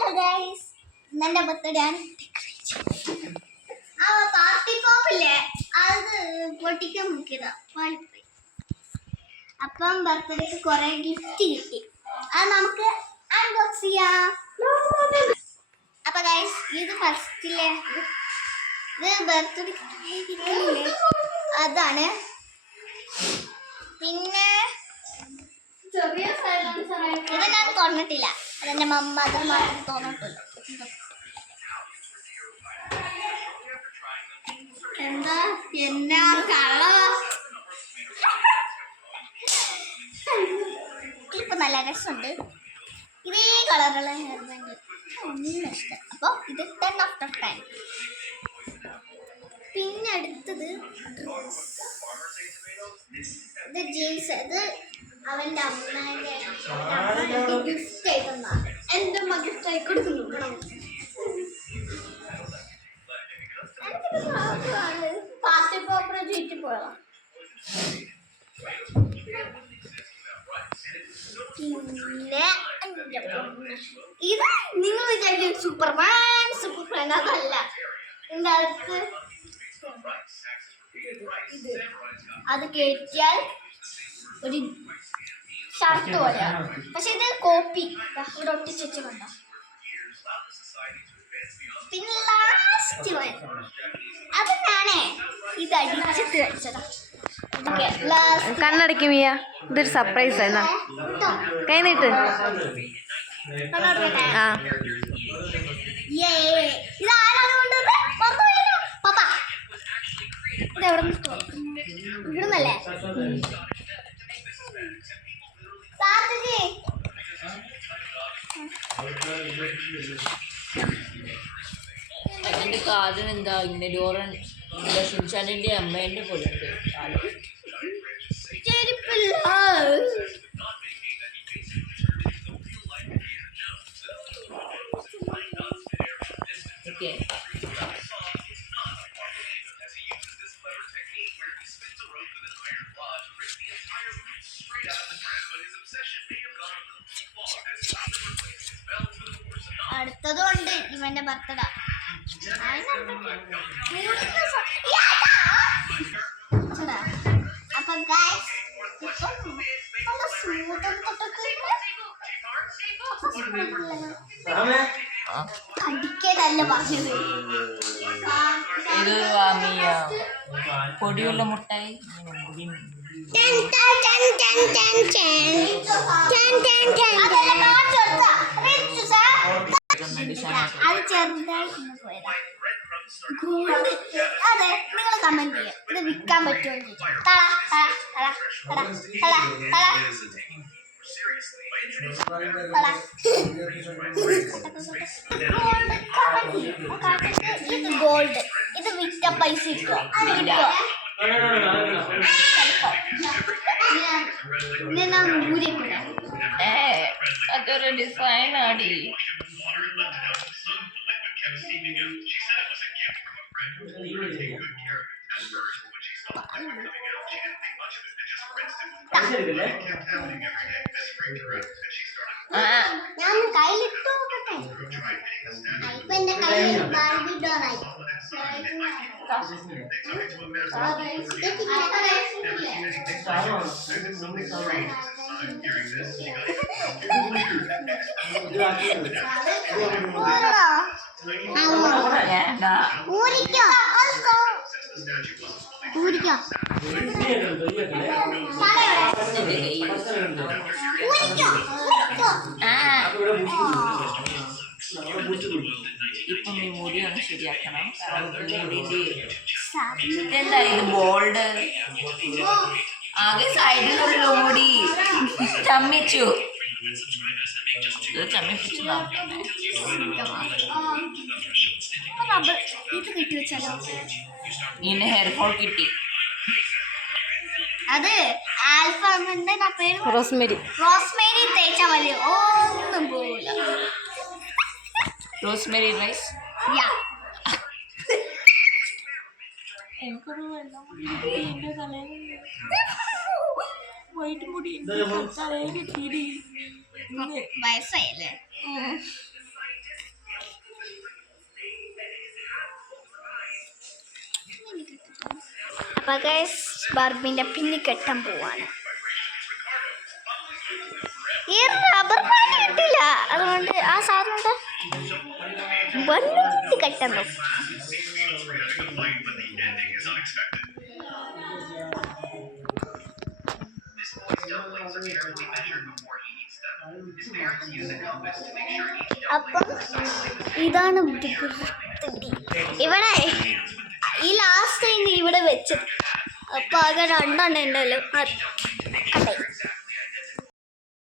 Hello guys, ഇന്നെൻ്റെ birthday ആണ്. ആ പാർട്ടി പോപ്പില്ലേ, അത് പൊട്ടിക്കാൻ നോക്കിയതാ, പാളിപ്പോയി. അപ്പം ബർത്ത്ഡേക്ക് കുറെ ഗിഫ്റ്റ് കിട്ടി, അത് നമുക്ക് അൺബോക്സ് ചെയ്യാം. അപ്പൊ ഗൈസ്, ഇത് ഫസ്റ്റിലെ ഇത് ബർത്ത്ഡേ അതാണ്. പിന്നെ ഇത് ഞാൻ തുറന്നിട്ടില്ല, അതെന്റെ മമ്മ അത് മാത്രം തോന്നിട്ടില്ല. എന്താ എന്നാ കള ഇപ്പൊ നല്ല രസമുണ്ട്. ഇതേ കളറുള്ള ഹെയർ ബാൻഡ് ഒന്നും ഇഷ്ടം. അപ്പോൾ ഇത് 10 out of 10. പിന്നെ അടുത്തത് ഇത് ജീൻസ്. ഇത് അവൻ്റെ അമ്മേൻ്റെ ഗിഫ്റ്റ് ആയിട്ടെന്നാണ്. എൻ്റെ അമ്മ ഗിഫ്റ്റ് ആയി കൊടുക്കുന്നു. പാർട്ടി പോപ്പറെ ചുറ്റി പോയതാ. പിന്നെ ഇത് നിങ്ങൾ വിചാരിക്കും സൂപ്പർമാൻ അതല്ല. എൻ്റെ അടുത്ത് ഇത് അത് കയറ്റിയാൽ ഒരു ഷർട്ട് പോലെയാണ്, പക്ഷെ ഇത് കോപ്പി ഇവിടെ ഒട്ടിച്ച് വെച്ച് കണ്ട. പിന്നെ ലാസ്റ്റ് അത് ഞാനേ ഇത് അടിച്ചിട്ട് വെച്ചതാ. കണ്ണടയ്ക്കും മിയ, ഇതൊരു സർപ്രൈസ് എന്നാ കൈ നീട്ട്. ആ ഇത് ആരാണ് കൊണ്ടത്? പാപ്പ ഇത് എവിടെ ഇവിടുന്നല്ലേ? അതിന്റെ കാലിന് എന്താ ഇങ്ങനെ ഡോറൻ ഷിൻചാനിന്റെ അമ്മേന്റെ പോലെ ഉണ്ട് കാലം. ഓക്കെ, അടുത്തതും ഉണ്ട് ഇവന്റെ ബർത്ത്ഡേ. അപ്പൊ കടിക്കതല്ല പറഞ്ഞത്. ഇത് വാങ്ങിയ പൊടിയുള്ള മുട്ടായി അത് ചെറുതായിട്ട് പോയതാ. അതെ, നിങ്ങൾ കമന്റ് ചെയ്യാം ഇത് വിൽക്കാൻ പറ്റുമോ. ഇത് ഗോൾഡ്, ഇത് വിറ്റ പൈസ കിട്ടോ? അതൊരു ഡിസൈൻ ആടി. ഞാൻ കയ്യിലിട്ടു നോക്കട്ടെ. ഇപ്പൊ എന്റെ കയ്യിൽ ബാർബി ഡോറായി. ഊരിക്കോ ഊരിക്കോ ഇപ്പം ഈ മുടിയൊന്ന് ശരിയാക്കണം. എന്താ ഇത് ബോൾഡ് ആകെ സൈഡിലുള്ള മുടി ചമ്മിച്ചു. ഇത് ചമ്മിപ്പിച്ചു ഇത് കിട്ടി വെച്ചാലോ? ഇങ്ങനെ ഹെയർ ഫോൾ കിട്ടി. അത് ആൽഫാമിന്റെ പേര് റോസ്മേരി. റോസ്മേരി തേച്ചാ മതി, ഒന്നും പോവില്ല. Rosemary rice. എനിക്കൊരു വെള്ളം എന്റെ തലയിൽ വൈറ്റ് മുടി തലയിൽ കിട്ടിയിടി. വയസ്സായല്ലേ? അപ്പൊ ഗൈസ് ബാർബിന്റെ പിന്നി കെട്ടാൻ പോവാണ്. ഈ റബ്ബർ ബാൻഡ് കിട്ടില്ല, അതുകൊണ്ട് ആ സാധനം വണ്ടി കെട്ടാൻ നോക്കും. അപ്പം ഇതാണ് ഇവിടെ ഈ ലാസ്റ്റ് ടൈം ഇവിടെ വെച്ചത്. അപ്പൊ ആകെ 2 ഉണ്ടല്ലോ,